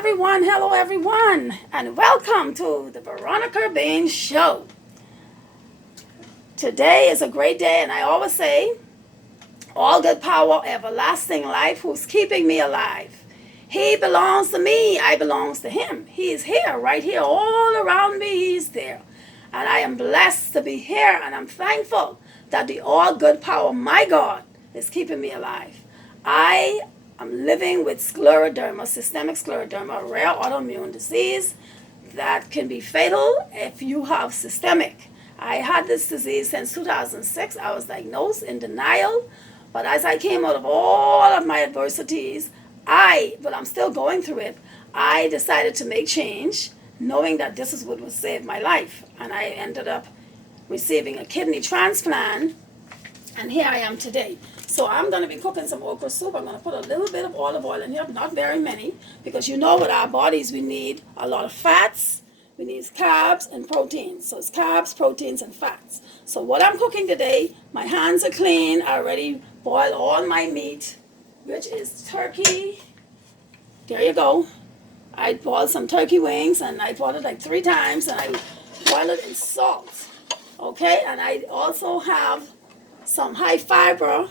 hello everyone, and welcome to the Veronica Bain Show. Today is a great day, and I always say, all good power, everlasting life, who's keeping me alive. He belongs to me, I belongs to him. He is here, right here, all around me, he's there. And I am blessed to be here, and I'm thankful that the all good power, my God, is keeping me alive. I'm living with scleroderma, systemic scleroderma, a rare autoimmune disease that can be fatal if you have systemic. I had this disease since 2006. I was diagnosed in denial, but as I came out of all of my adversities, but I'm still going through it, I decided to make change, knowing that this is what would save my life. And I ended up receiving a kidney transplant, and here I am today. So I'm going to be cooking some okra soup. I'm going to put a little bit of olive oil in here, not very many, because you know with our bodies we need a lot of fats, we need carbs and proteins. So it's carbs, proteins, and fats. So what I'm cooking today, my hands are clean. I already boiled all my meat, which is turkey. There you go. I boiled some turkey wings, and I boiled it like 3 times, and I boiled it in salt. Okay, and I also have some high fiber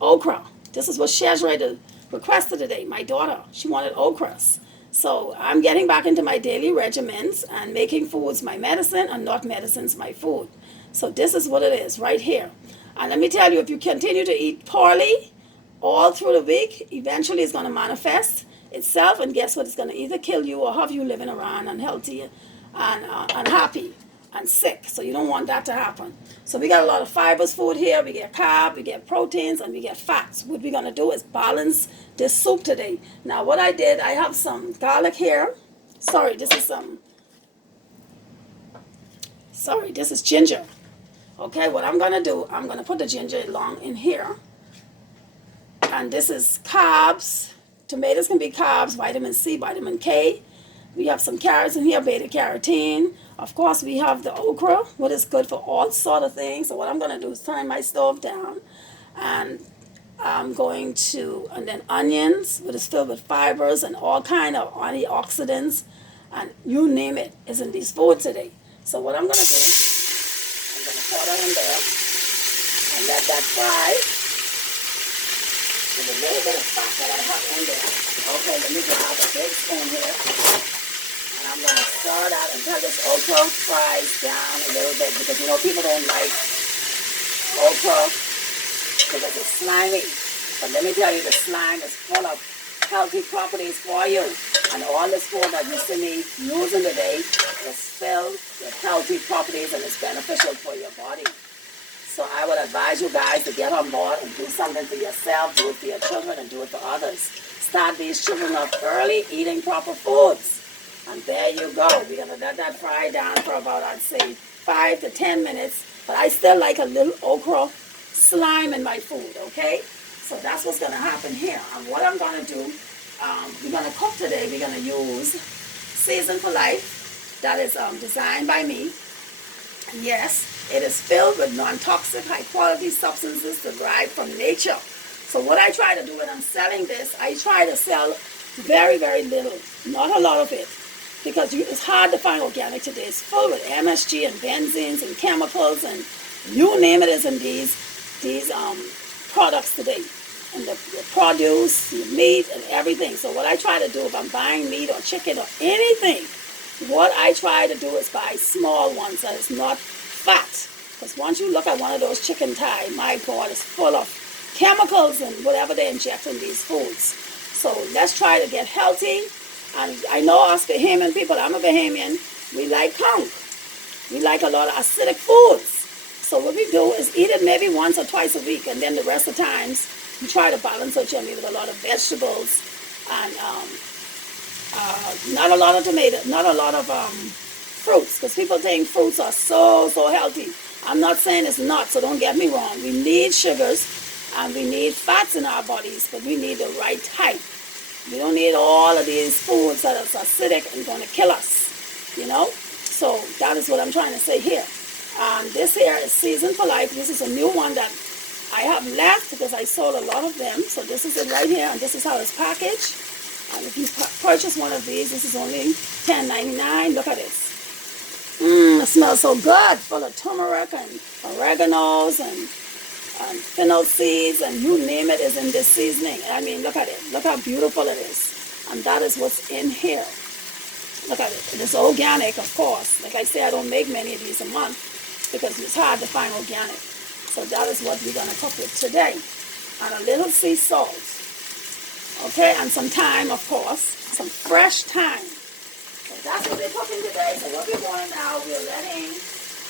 okra. This is what Shazray requested today. My daughter, she wanted okras. So I'm getting back into my daily regimens and making foods my medicine and not medicines my food. So this is what it is right here. And let me tell you, if you continue to eat poorly all through the week, eventually it's going to manifest itself, and guess what? It's going to either kill you or have you living around unhealthy and unhappy and sick. So you don't want that to happen. So we got a lot of fibers food here. We get carb, we get proteins, and we get fats. What we're going to do is balance this soup today. Now what I did, I have some garlic here. This is ginger. Okay, what I'm going to do, I'm going to put the ginger along in here. And this is carbs. Tomatoes can be carbs, vitamin C, vitamin K. We have some carrots in here, beta carotene. Of course, we have the okra, what is good for all sort of things. So what I'm going to do is turn my stove down, and I'm going to, and then onions, what is filled with fibers and all kind of antioxidants, and you name it, is in these foods today. So what I'm going to do, I'm going to pour that in there and let that fry. There's a little bit of fat that I have in there. Okay, let me grab a big spoon here. I'm going to stir that until this okra fries down a little bit, because you know people don't like okra because it's slimy. But let me tell you, the slime is full of healthy properties for you. And all this food that you see me using today is filled with healthy properties, and it's beneficial for your body. So I would advise you guys to get on board and do something for yourself, do it for your children, and do it for others. Start these children off early, eating proper foods. And there you go. We're going to let that fry down for about, I'd say, 5 to 10 minutes. But I still like a little okra slime in my food, okay? So that's what's going to happen here. And what I'm going to do, we're going to cook today. We're going to use Season for Life. That is designed by me. And yes, it is filled with non-toxic, high-quality substances derived from nature. So what I try to do when I'm selling this, I try to sell very, very little, not a lot of it. Because it's hard to find organic today. It's full with MSG and benzene and chemicals, and you name it is in these products today. And the produce, the meat, and everything. So what I try to do, if I'm buying meat or chicken or anything, what I try to do is buy small ones that is not fat. Because once you look at one of those chicken thigh, my God, it's full of chemicals and whatever they inject in these foods. So let's try to get healthy. And I know us Bahamian people, I'm a Bahamian, we like conch. We like a lot of acidic foods. So what we do is eat it maybe once or twice a week, and then the rest of the times we try to balance our journey with a lot of vegetables and not a lot of tomatoes, not a lot of fruits, because people think fruits are so healthy. I'm not saying it's not, so don't get me wrong. We need sugars and we need fats in our bodies, but we need the right type. We don't need all of these foods that are acidic and going to kill us, you know. So that is what I'm trying to say here. This here is Season for Life. This is a new one that I have left because I sold a lot of them. So this is it right here, and this is how it's packaged. And if you purchase one of these, this is only $10.99. Look at this. It smells so good, full of turmeric and oreganos and fennel seeds, and you name it is in this seasoning. I mean, look at it. Look how beautiful it is. And that is what's in here. Look at it. It's organic, of course. Like I say, I don't make many of these a month because it's hard to find organic. So that is what we're going to cook with today. And a little sea salt. Okay, and some thyme, of course. Some fresh thyme. So that's what we're cooking today. So what we're doing now, we're letting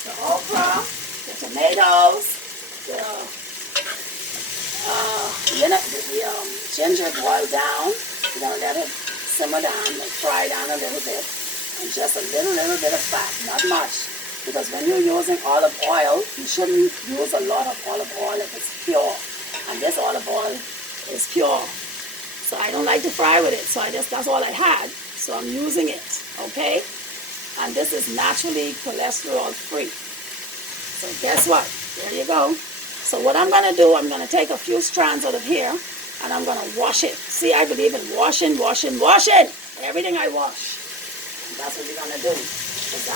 the okra, the tomatoes, the ginger boil down. We're going to let it simmer down, like fry down a little bit. And just a little bit of fat, not much. Because when you're using olive oil, you shouldn't use a lot of olive oil if it's pure. And this olive oil is pure. So I don't like to fry with it. So that's all I had. So I'm using it, okay? And this is naturally cholesterol free. So guess what? There you go. So what I'm going to do, I'm going to take a few strands out of here and I'm going to wash it. See, I believe in washing. Everything I wash. And that's what we're going to do. Because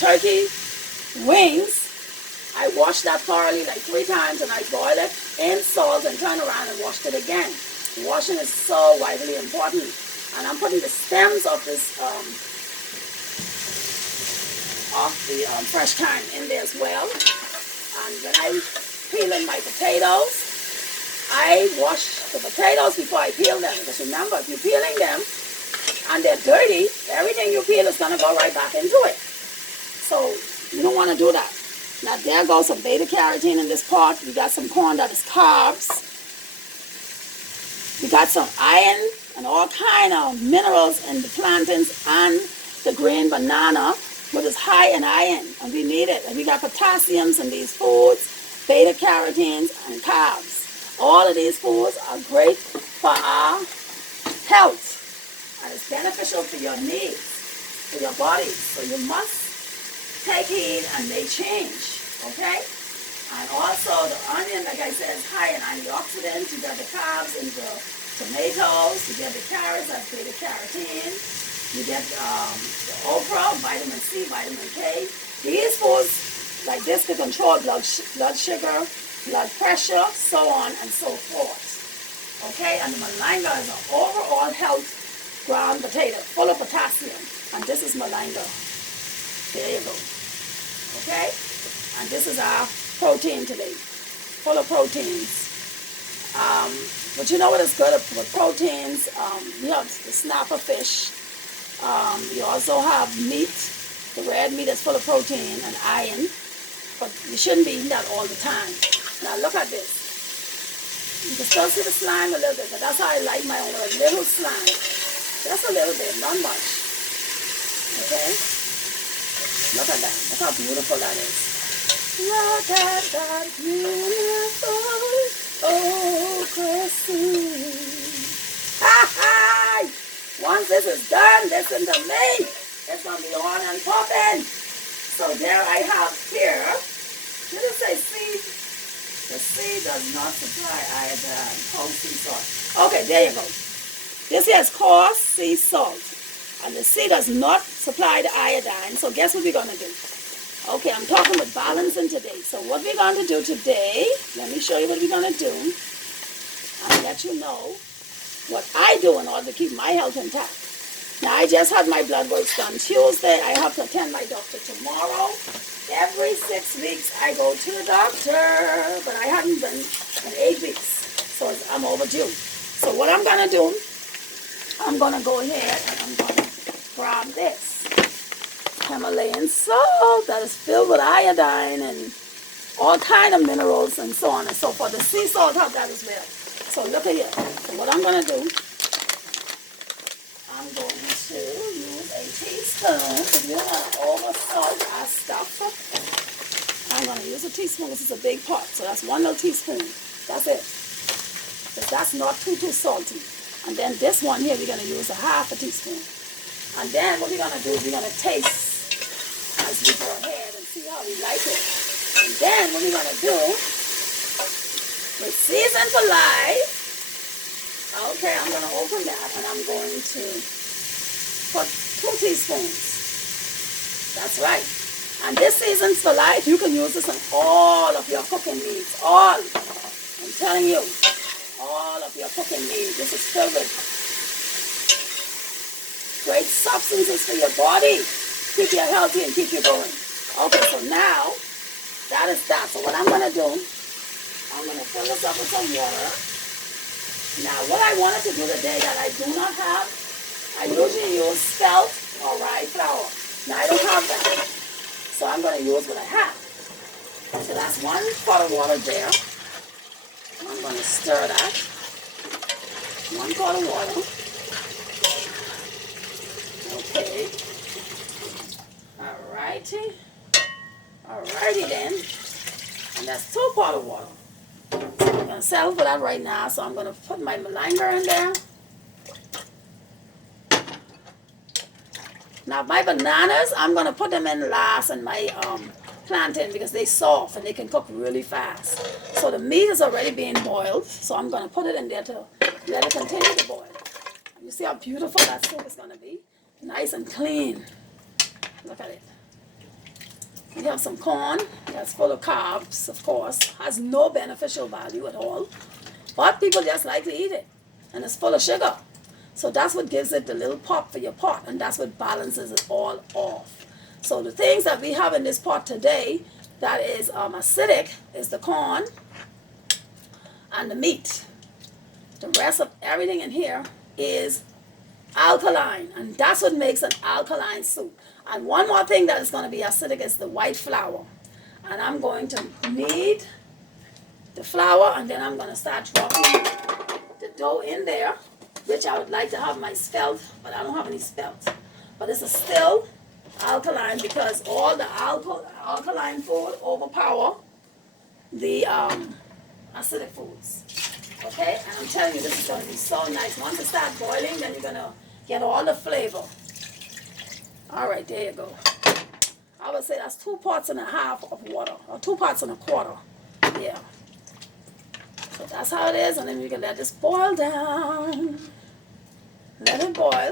turkey wings, I washed that thoroughly like 3 times and I boiled it in salt and turned around and washed it again. Washing is so vitally important. And I'm putting the stems of this fresh thyme in there as well. And when I'm peeling my potatoes, I wash the potatoes before I peel them. Because remember, if you're peeling them and they're dirty, everything you peel is going to go right back into it. So you don't want to do that. Now there goes some beta carotene in this pot. We got some corn that is carbs. We got some iron and all kind of minerals in the plantains and the green banana, which is high in iron, and we need it. And we got potassiums in these foods, beta carotenes and carbs. All of these foods are great for our health, and it's beneficial for your needs, for your body. So you must take heed and make change, okay? And also the onion, like I said, is high in antioxidants. You got the carbs in the tomatoes. You get the carrots, that's beta carotene. You get the okra, vitamin C, vitamin K. These foods like this to control blood sugar, blood pressure, so on and so forth. Okay, and the malanga is an overall health ground potato, full of potassium. And this is malanga. There you go. Okay, and this is our protein today, full of proteins. But you know what is good with proteins? You have the snapper fish. You also have meat. The red meat is full of protein and iron. But you shouldn't be eating that all the time. Now look at this. You can still see the slime a little bit, but that's how I like my own, a little slime. Just a little bit, not much. Okay? Look at that. Look how beautiful that is. Look at that beautiful okra soup. Ha-ha! Once this is done, listen to me. It's going to be on and popping. So there I have here. Did it say seed? The seed does not supply iodine. Coarse sea salt. Okay, there you go. This here is coarse sea salt. And the sea does not supply the iodine. So guess what we're going to do? Okay, I'm talking with balancing today. So what we're going to do today, let me show you what we're going to do. I'll let you know what I do in order to keep my health intact. Now, I just had my blood works done Tuesday. I have to attend my doctor tomorrow. Every 6 weeks, I go to the doctor. But I haven't been in 8 weeks. So I'm overdue. So what I'm going to do, I'm going to go ahead and I'm going to grab this Himalayan salt that is filled with iodine and all kind of minerals and so on and so forth. The sea salt have that as well. So look at here. So what I'm going to do, I'm going to use a teaspoon. If you want to over salt our stuff, I'm going to use a teaspoon. This is a big pot. So that's 1 little teaspoon. That's it. Because that's not too salty. And then this one here, we're going to use a half a teaspoon. And then what we're going to do is we're going to taste as we go ahead and see how we like it. And then what we're going to do, with Season for Life, Okay, I'm going to open that and I'm going to put 2 teaspoons. That's right. And this seasons for life, you can use this on all of your cooking needs. All. I'm telling you, all of your cooking needs. This is filled with great substances for your body. Keep you healthy and keep you going. Okay, so now, that is that. So what I'm going to do, I'm going to fill this up with some water. Now, what I wanted to do today that I do not have, I usually use spelt or rye flour. Now, I don't have that. So I'm going to use what I have. So that's 1 pot of water there. I'm going to stir that. 1 pot of water. Okay. Alrighty. Alrighty then. And that's 2 pot of water. So I'm going to settle for that right now. So I'm going to put my malanga in there. Now my bananas, I'm going to put them in last, and my plantain, because they're soft and they can cook really fast. So the meat is already being boiled, so I'm going to put it in there to let it continue to boil. You see how beautiful that soup is going to be? Nice and clean. Look at it. We have some corn that's full of carbs, of course, has no beneficial value at all, but people just like to eat it, and it's full of sugar. So that's what gives it the little pop for your pot, and that's what balances it all off. So the things that we have in this pot today that is acidic is the corn and the meat. The rest of everything in here is alkaline, and that's what makes an alkaline soup. And one more thing that is going to be acidic is the white flour. And I'm going to knead the flour, and then I'm going to start dropping the dough in there, which I would like to have my spelt, but I don't have any spelt. But it's still alkaline because all the alkaline food overpower the acidic foods. Okay, and I'm telling you, this is going to be so nice. Once it starts boiling, then you're going to get all the flavor. All right, there you go. I would say that's 2 parts and a half of water, or 2 parts and a quarter. Yeah. So that's how it is, and then you can let this boil down. Let it boil.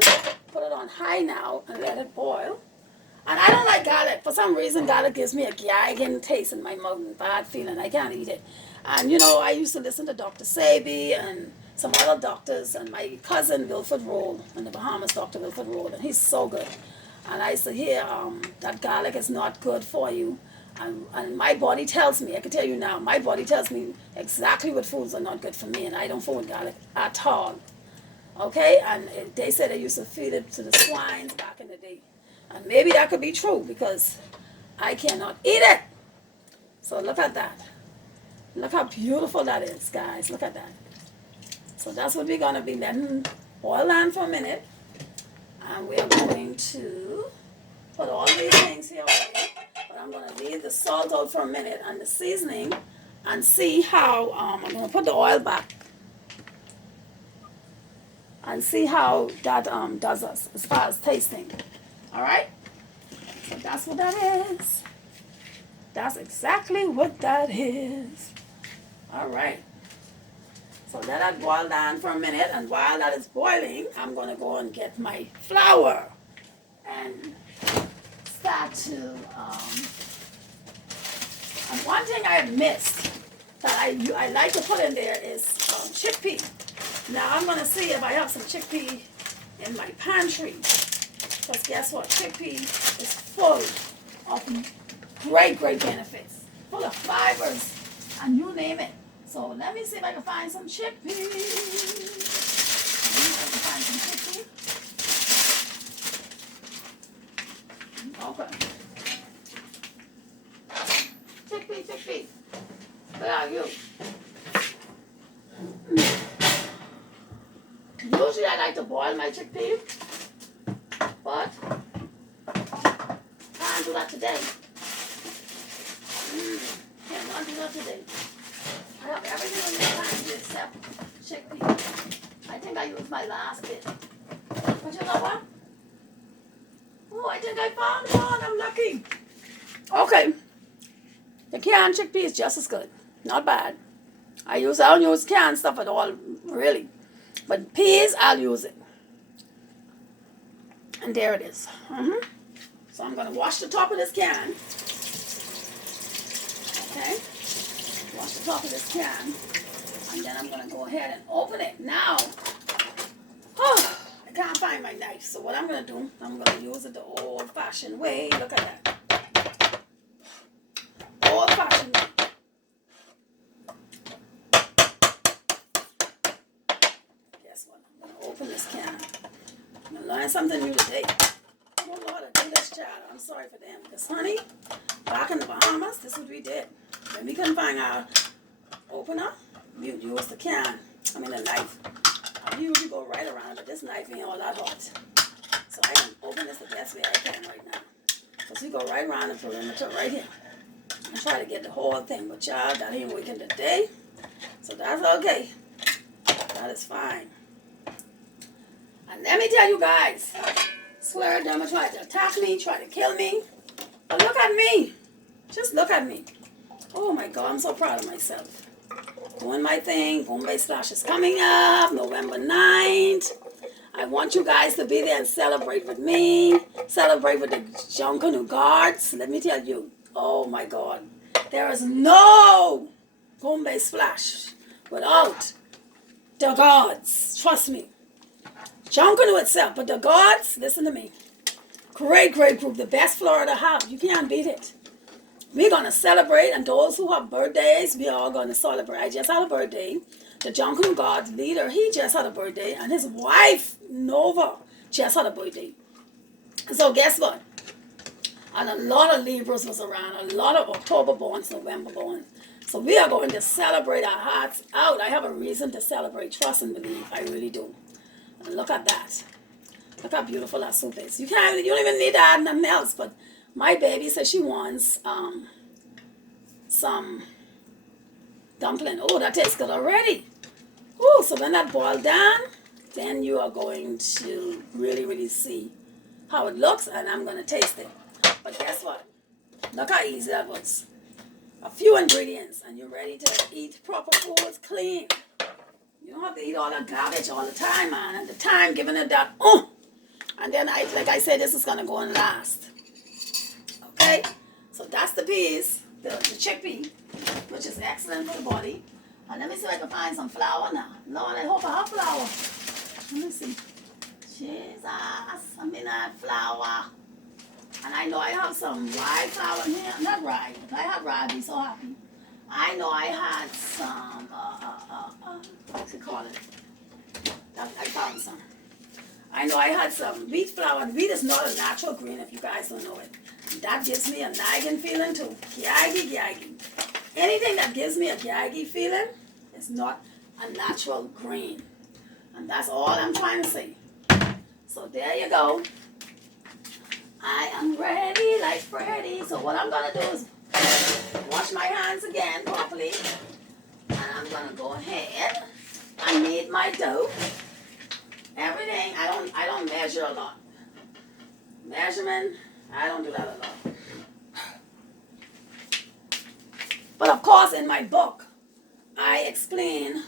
Put it on high now and let it boil. And I don't like garlic. For some reason, garlic gives me a gagging taste in my mouth and bad feeling. I can't eat it. And you know, I used to listen to Dr. Sabi and some other doctors, and my cousin Wilford Roll, in the Bahamas, Dr. Wilford Roll, and he's so good. And I used to hear that garlic is not good for you. And my body tells me, I can tell you now, my body tells me exactly what foods are not good for me, and I don't fool with garlic at all. Okay? And they said they used to feed it to the swines back in the day. And maybe that could be true because I cannot eat it. So look at that. Look how beautiful that is, guys. Look at that. So that's what we're going to be letting boil down for a minute. And we are going to put all these things here away. But I'm going to leave the salt out for a minute and the seasoning and see how, I'm going to put the oil back and see how that does us as far as tasting. All right? So that's what that is. That's exactly what that is. All right. So let that boil down for a minute, and while that is boiling, I'm going to go and get my flour and start to, and one thing I have missed that I like to put in there is chickpea. Now I'm going to see if I have some chickpea in my pantry, because guess what? Chickpea is full of great benefits, full of fibers, and you name it. So let me see if I can find some chickpea. Let me see if I can find some chickpea. Okay. Chickpea. Where are you? Usually I like to boil my chickpea, but can't do that today. Cannot do that today. I have everything in the pantry except chickpea. I think I used my last bit. But you know what? Oh, I think I found one. I'm lucky. Okay. The canned chickpea is just as good. Not bad. I don't use canned stuff at all, really. But peas, I'll use it. And there it is. So I'm going to wash the top of this can. Okay? Wash the top of this can. And then I'm going to go ahead and open it. Now, I can't find my knife. So what I'm going to do, I'm going to use it the old-fashioned way. Look at that. Old-fashioned way. Guess what? I'm going to open this can. I'm going to learn something new today. I don't know how to do this, child. I'm sorry for them. Because, honey, back in the Bahamas, this is what we did. When we couldn't find our opener, we would use the knife. I usually go right around, but this knife ain't all that hot. So I can open this the best way I can right now. Because we go right around the perimeter right here. And try to get the whole thing. But child, that ain't working today. So that's okay. That is fine. And let me tell you guys, scleroderma tried to attack me, tried to kill me. But look at me. Just look at me. Oh my God, I'm so proud of myself. Doing my thing. Bombay Splash is coming up November 9th. I want you guys to be there and celebrate with me. Celebrate with the Junkanoo Guards. Let me tell you, oh my God, there is no Bombay Splash without the Guards. Trust me. Junkanoo itself, but the Guards, listen to me. Great, great group. The best Florida have. You can't beat it. We're going to celebrate, and those who have birthdays, we are all going to celebrate. I just had a birthday. The Junkanoo Guard leader, he just had a birthday, and his wife, Nova, just had a birthday. So guess what? And a lot of Libras was around, a lot of October borns, November borns. So we are going to celebrate our hearts out. I have a reason to celebrate, trust and believe. I really do. And look at that. Look how beautiful our soup is. You don't even need to add nothing else, but my baby says she wants some dumpling. Oh, that tastes good already. Oh, so when that boils down, then you are going to really, really see how it looks, and I'm going to taste it. But guess what? Look how easy that was. A few ingredients, and you're ready to eat proper foods clean. You don't have to eat all that garbage all the time, man. And the time, giving it that, and then, like I said, this is going to go and last. Okay? So that's the peas, the chickpea, which is excellent for the body. And let me see if I can find some flour now. Lord, I hope I have flour. Let me see. Jesus, I mean that flour. And I know I have some rye flour in here. Not rye. If I had rye, I'd be so happy. I know I had some, what's it called? I found some. I know I had some wheat flour. Wheat is not a natural green if you guys don't know it. That gives me a nagging feeling too. Gyagi. Anything that gives me a gyagi feeling is not a natural green. And that's all I'm trying to say. So there you go. I am ready like Freddy. So what I'm going to do is wash my hands again properly. And I'm going to go ahead and knead my dough. Everything, I don't measure a lot. Measurement, I don't do that a lot. But of course, in my book, I explain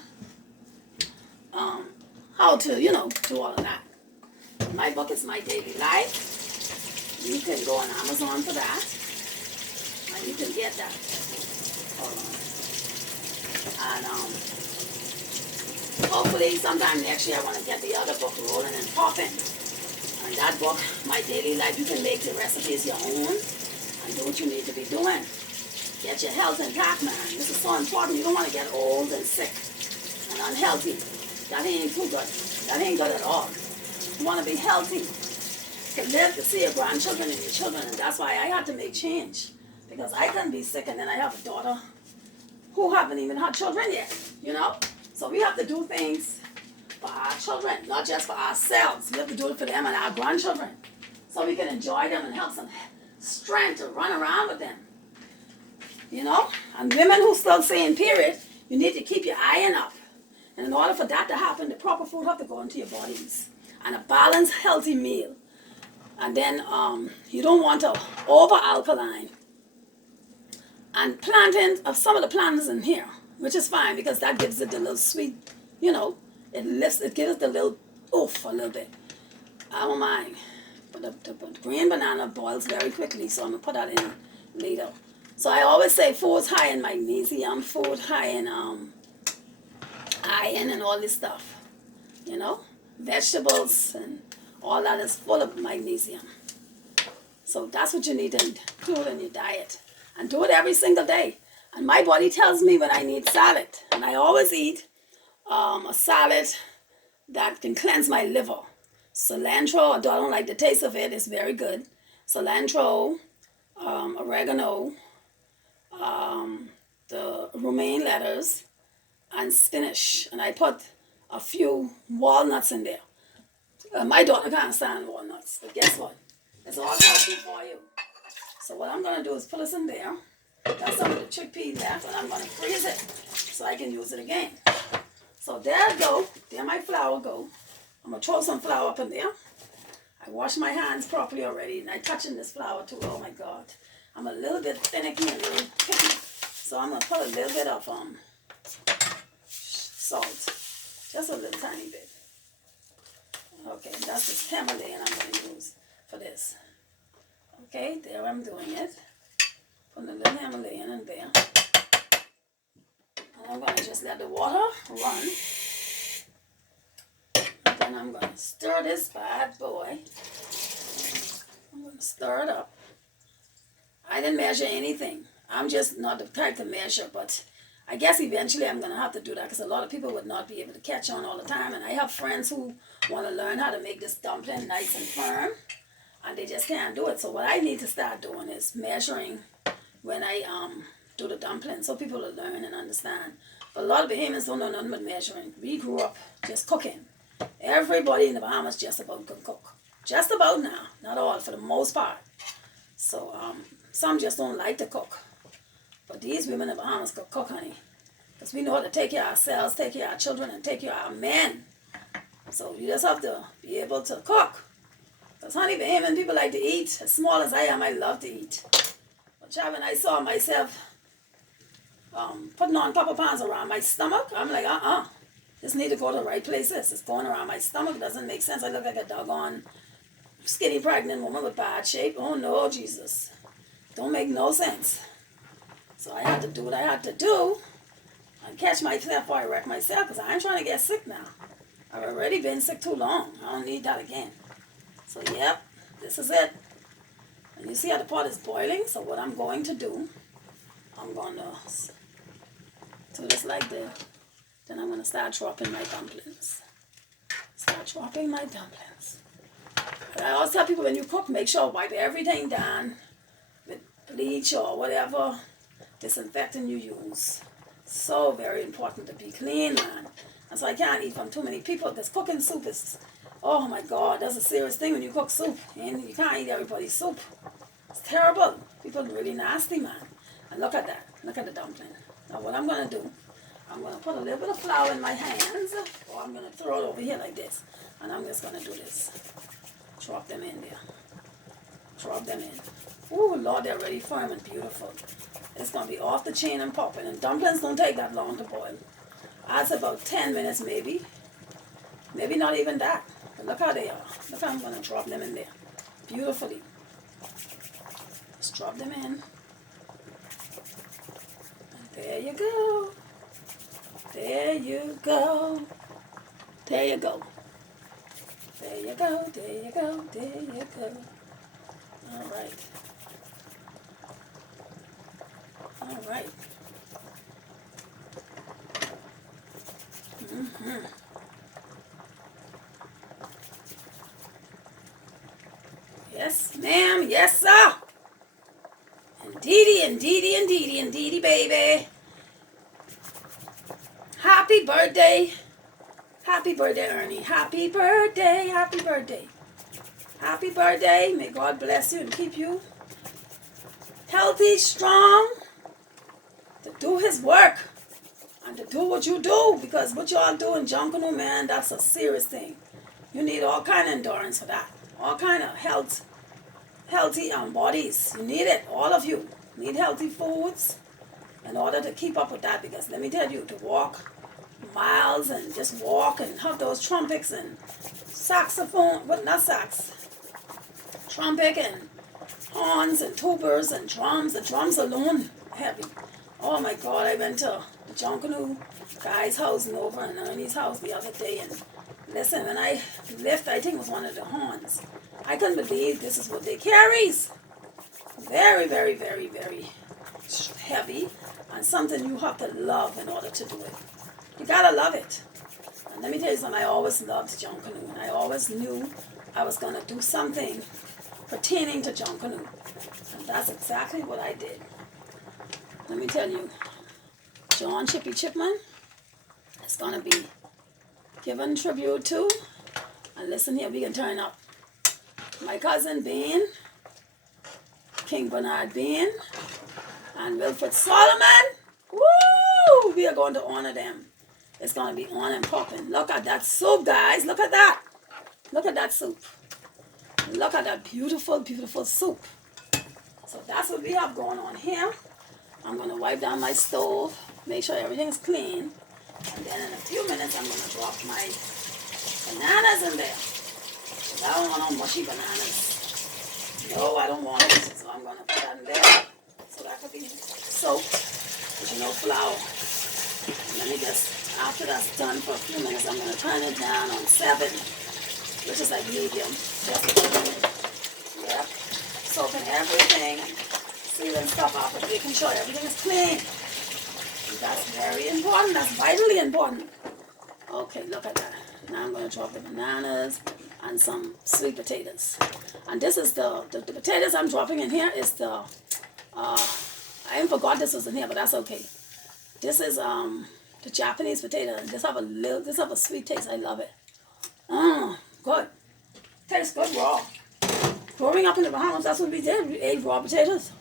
how to, do all of that. My book is My Daily Life. You can go on Amazon for that. And you can get that. Hold on. And hopefully sometime next year I want to get the other book rolling and popping. And that book, My Daily Life, you can make the recipes your own and do what you need to be doing. Get your health intact, man. This is so important. You don't want to get old and sick and unhealthy. That ain't too good. That ain't good at all. You want to be healthy, to live, to see your grandchildren and your children. And that's why I had to make change. Because I couldn't be sick and then I have a daughter who haven't even had children yet, So we have to do things for our children, not just for ourselves. We have to do it for them and our grandchildren. So we can enjoy them and have some strength to run around with them. And women who still saying period, you need to keep your iron up. And in order for that to happen, the proper food have to go into your bodies. And a balanced, healthy meal. And then you don't want to over-alkaline. And plantains, of some of the plantains in here, which is fine because that gives it a little sweet, It lifts, it gives it the little oof a little bit. I don't mind. But the green banana boils very quickly, so I'm going to put that in later. So I always say food's high in magnesium, food high in iron and all this stuff. You know? Vegetables and all that is full of magnesium. So that's what you need to include in your diet. And do it every single day. And my body tells me when I need salad. And I always eat a salad that can cleanse my liver. Cilantro, although I don't like the taste of it, it's very good. Cilantro, oregano, the romaine lettuce, and spinach. And I put a few walnuts in there. My daughter can't stand walnuts, but guess what? It's all healthy for you. So what I'm going to do is put this in there. Got some of the chickpea left, and I'm going to freeze it so I can use it again. So there I go. There my flour go. I'm going to throw some flour up in there. I wash my hands properly already, and I touching this flour too. Oh my God. I'm a little bit finicky and a little picky. So I'm going to put a little bit of salt. Just a little tiny bit. Okay, that's the Himalayan I'm going to use for this. Okay, there I'm doing it. Putting a little Himalayan in there. And I'm going to just let the water run. And then I'm going to stir this bad boy. I'm going to stir it up. I didn't measure anything. I'm just not the type to measure, but I guess eventually I'm going to have to do that because a lot of people would not be able to catch on all the time. And I have friends who want to learn how to make this dumpling nice and firm, and they just can't do it. So what I need to start doing is measuring when I do the dumpling so people will learn and understand. But a lot of Bahamians don't know nothing but measuring. We grew up just cooking. Everybody in the Bahamas just about can cook. Just about now. Not all, for the most part. So some just don't like to cook. But these women in the Bahamas could cook, honey. Because we know how to take care of ourselves, take care of our children, and take care of our men. So you just have to be able to cook. Because, honey, Bahamian people like to eat. As small as I am, I love to eat. But child, when I saw myself putting on couple pounds around my stomach, I'm like, this need to go to the right places. It's going around my stomach. It doesn't make sense. I look like a doggone skinny pregnant woman with bad shape. Oh, no, Jesus. Don't make no sense. So I had to do what I had to do and catch myself before I wreck myself because I ain't trying to get sick now. I've already been sick too long. I don't need that again. So, yep, this is it. And you see how the pot is boiling? So what I'm going to do, I'm going to do this like this. Then I'm going to start dropping my dumplings. Start dropping my dumplings. And I always tell people when you cook, make sure wipe everything down with bleach or whatever disinfectant you use. So very important to be clean, man. And so I can't eat from too many people because cooking soup is, oh my God, that's a serious thing when you cook soup. And you can't eat everybody's soup. It's terrible. People are really nasty, man. And look at that. Look at the dumpling. Now what I'm going to do, I'm going to put a little bit of flour in my hands, or I'm going to throw it over here like this. And I'm just going to do this. Drop them in there. Drop them in. Oh, Lord, they're already firm and beautiful. It's going to be off the chain and popping. And dumplings don't take that long to boil. That's about 10 minutes maybe. Maybe not even that. But look how they are. Look how I'm going to drop them in there. Beautifully. Just drop them in. And there you go. There you go. There you go. There you go. There you go. There you go. All right. All right. Mm-hmm. Yes, ma'am. Yes, sir. Indeedy, indeedy, indeedy, indeedy, baby. Happy birthday. Happy birthday, Ernie. Happy birthday. Happy birthday. Happy birthday. May God bless you and keep you healthy, strong, to do his work and to do what you do, because what y'all do in Junkanoo, man, that's a serious thing. You need all kind of endurance for that. All kind of healthy bodies. You need it. All of you need healthy foods in order to keep up with that, because let me tell you, to walk miles and just walk and have those trumpets and saxophone, but not sax, trumpet and horns and tubas and drums. The drums alone heavy. Oh my God, I went to the Junkanoo guy's house and over in Ernie's house the other day, and listen, when I lift, I think it was one of the horns. I couldn't believe this is what they carries. Very, very, very, very heavy, and something you have to love in order to do it. You gotta love it. And let me tell you something, I always loved Junkanoo, and I always knew I was gonna do something pertaining to Junkanoo. And that's exactly what I did. Let me tell you, John Chippy Chipman is gonna be given tribute to. And listen here, we can turn up. My cousin Bean, King Bernard Bean, and Wilfred Solomon. Woo! We are going to honor them. It's going to be on and popping. Look at that soup, guys. Look at that. Look at that soup. Look at that beautiful, beautiful soup. So that's what we have going on here. I'm going to wipe down my stove, make sure everything is clean. And then in a few minutes, I'm going to drop my bananas in there. Because I don't want no mushy bananas. No, I don't want it. So I'm going to put that in there. So that could be soaked with no flour. And let me just, after that's done for a few minutes, I'm going to turn it down on 7, which is like medium. Just a few minutes. Yep. Soaking everything and sealing stuff up and making sure everything is clean. And that's very important. That's vitally important. Okay, look at that. Now I'm going to drop the bananas and some sweet potatoes. And this is the potatoes I'm dropping in here is the, I even forgot this was in here, but that's okay. This is the Japanese potato. This have a sweet taste. I love it. Good. Tastes good raw. Growing up in the Bahamas, that's what we did. We ate raw potatoes.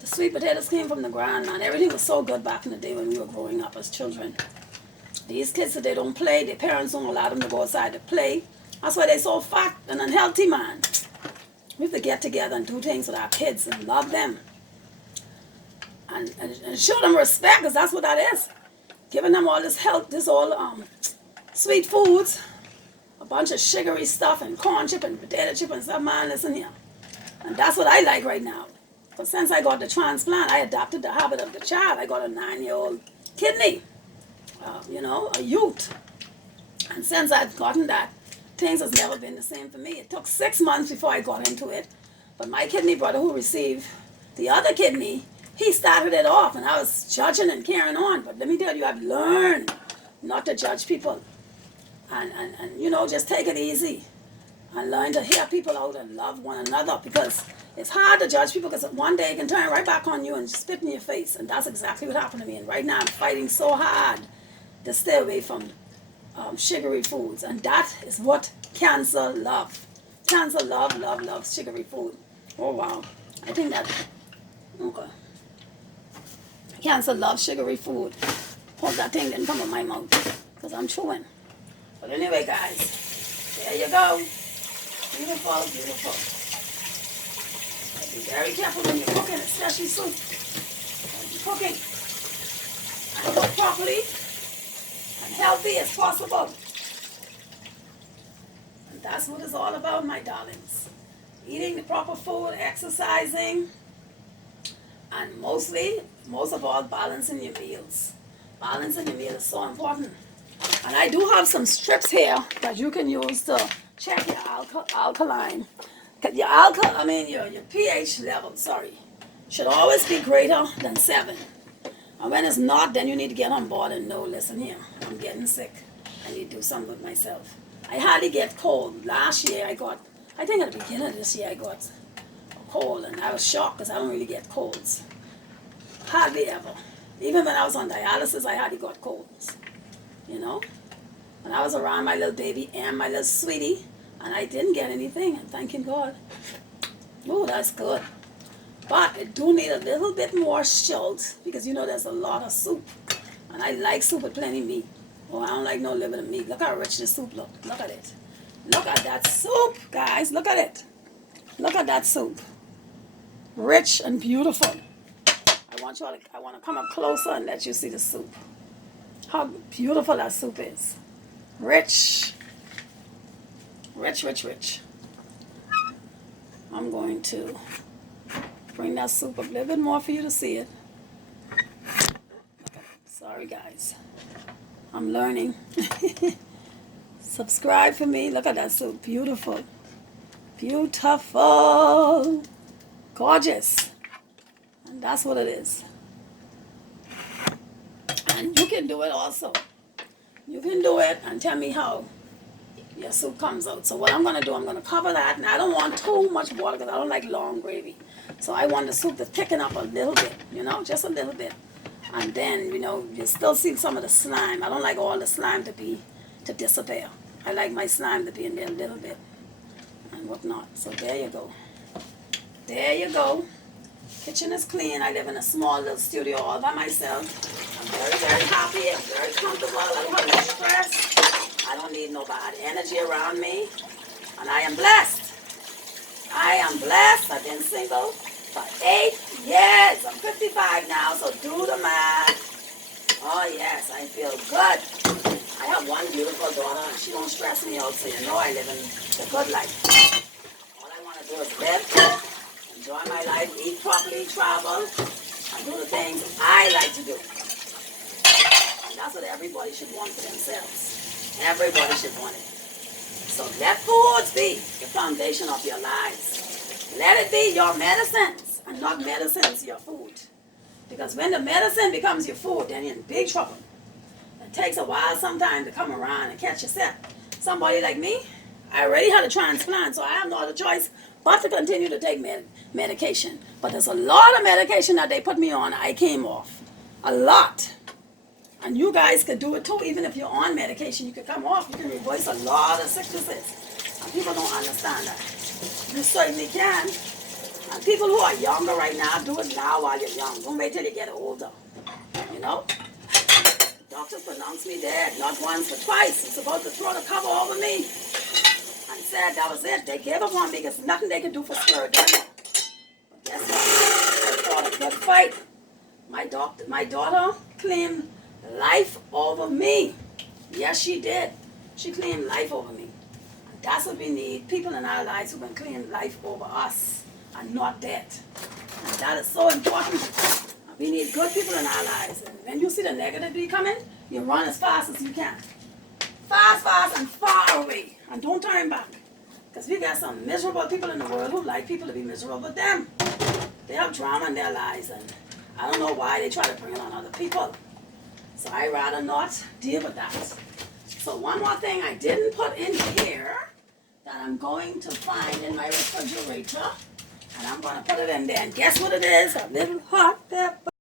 The sweet potatoes came from the ground, man. Everything was so good back in the day when we were growing up as children. These kids, they don't play. Their parents don't allow them to go outside to play. That's why they're so fat and unhealthy, man. We have to get together and do things with our kids and love them. And show them respect, because that's what that is. Giving them all this health, this all sweet foods, a bunch of sugary stuff and corn chip and potato chip and stuff, man, listen here. And that's what I like right now. But since I got the transplant, I adopted the habit of the child. I got a 9-year-old kidney, a youth. And since I've gotten that, things has never been the same for me. It took 6 months before I got into it. But my kidney brother who received the other kidney, he started it off, and I was judging and carrying on. But let me tell you, I've learned not to judge people. And just take it easy. And learn to hear people out and love one another, because it's hard to judge people, because one day it can turn right back on you and spit in your face. And that's exactly what happened to me. And right now I'm fighting so hard to stay away from sugary foods. And that is what cancer loves. Cancer loves sugary food. Oh, wow. I think that, okay. Cancer loves sugary food. Hope that thing didn't come in my mouth, because I'm chewing. But anyway, guys, there you go. Beautiful, beautiful. Be very careful when you're cooking, especially soup. When you're cooking, and cook properly and healthy as possible. And that's what it's all about, my darlings. Eating the proper food, exercising, and most of all, balancing your meals. Balancing your meal is so important. And I do have some strips here that you can use to check your alkaline. Your pH level, should always be greater than 7. And when it's not, then you need to get on board and know, listen here, I'm getting sick. I need to do something with myself. I hardly get cold. Last year I think at the beginning of this year I got a cold, and I was shocked because I don't really get colds. Hardly ever. Even when I was on dialysis, I hardly got colds. When I was around my little baby and my little sweetie, and I didn't get anything, and thanking God. Oh, that's good. But it do need a little bit more salt, because there's a lot of soup. And I like soup with plenty of meat. Oh, I don't like no little bit of meat. Look how rich this soup look. Look at it. Look at that soup, guys. Look at it. Look at that soup. Rich and beautiful. I want to come up closer and let you see the soup. How beautiful that soup is. Rich. Rich, rich, rich. I'm going to bring that soup up a little bit more for you to see it. Sorry, guys. I'm learning. Subscribe for me. Look at that soup. Beautiful. Beautiful. Gorgeous. And that's what it is. And you can do it also. You can do it and tell me how your soup comes out. So what I'm going to do, I'm going to cover that. And I don't want too much water because I don't like long gravy. So I want the soup to thicken up a little bit, just a little bit. And then, you still see some of the slime. I don't like all the slime to disappear. I like my slime to be in there a little bit and whatnot. So there you go. There you go. Kitchen is clean. I live in a small little studio all by myself. I'm very, very happy. I'm very comfortable. I don't have no stress. I don't need no bad energy around me. And I am blessed. I am blessed. I've been single for 8 years. I'm 55 now, so do the math. Oh yes, I feel good. I have one beautiful daughter, and she don't stress me out, so I live in the good life. All I want to do is live, enjoy my life, eat properly, travel, and do the things I like to do. And that's what everybody should want for themselves. Everybody should want it. So let foods be the foundation of your lives. Let it be your medicines, and not medicines your food. Because when the medicine becomes your food, then you're in big trouble. It takes a while sometimes to come around and catch yourself. Somebody like me, I already had a transplant, so I have no other choice but to continue to take medication. But there's a lot of medication that they put me on, I came off. A lot. And you guys could do it too. Even if you're on medication, you could come off. You can reverse a lot of sicknesses. And people don't understand that. You certainly can. And people who are younger right now, do it now while you're young. Don't wait till you get older. Doctors pronounced me dead, not once but twice. He's supposed to throw the cover over me. And said that was it. They gave up on me because nothing they could do for spirit anymore. But guess what? I fought a good fight. My daughter claimed life over me. Yes, she did. She claimed life over me. And that's what we need. People in our lives who can claim life over us and not death. And that is so important. We need good people in our lives. And when you see the negativity coming, you run as fast as you can. Fast, fast, and far away. And don't turn back. Because we got some miserable people in the world who like people to be miserable with them. They have drama in their lives. And I don't know why they try to bring it on other people. So I'd rather not deal with that. So one more thing I didn't put in here that I'm going to find in my refrigerator. And I'm going to put it in there. And guess what it is? A little hot pepper.